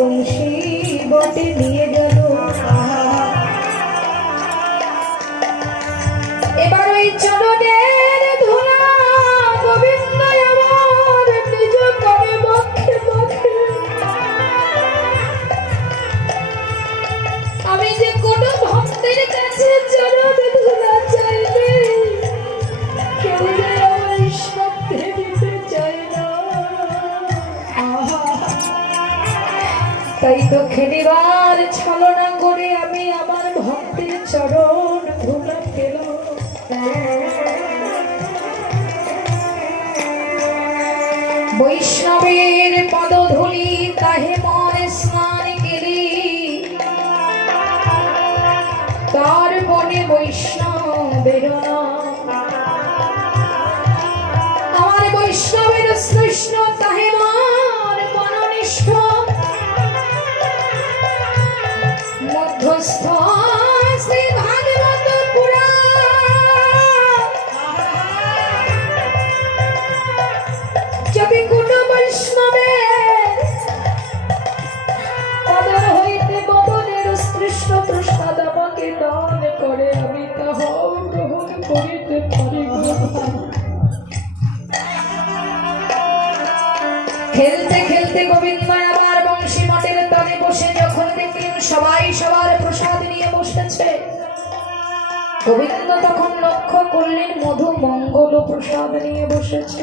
বংশী বটে নিয়ে গেল। এবার ওই চরণের ধুলা গোবিন্দ আমার নিজ করে বক্ষে বক্ষে। আমি যে কোন ভক্তের কাছে চরণ ধুলা চাইলে কেউ যে আমার সাথে দিতে চায় না। তাই তো খেলিবার ছলনা করে আমি আমার ভক্তের চরণ ধুলা পেলাম। বৈষ্ণবের পদধূলি তাহে মন স্নান কেলি, তার বনে বৈষ্ণবের আমার বৈষ্ণবের সৃষ্ণ তাহে মন মননিষ্ঠ মধ্যস্থ শ্রী ভাগবত পুরাণ। যদি কোন বৈষ্ণবের পদর হইতে বদনের সৃষ্ট প্রসাদ আমাকে দান করে আমি তাহাও গ্রহণ করিতে পারি। খেলতে খেলতে গোবিন্দ আবার বংশী মঠের তলে বসে যখন দেখলেন সবাই সবার প্রসাদ নিয়ে বসেছে, গোবিন্দ তখন লক্ষ্য করলেন মধু মঙ্গল প্রসাদ নিয়ে বসেছে।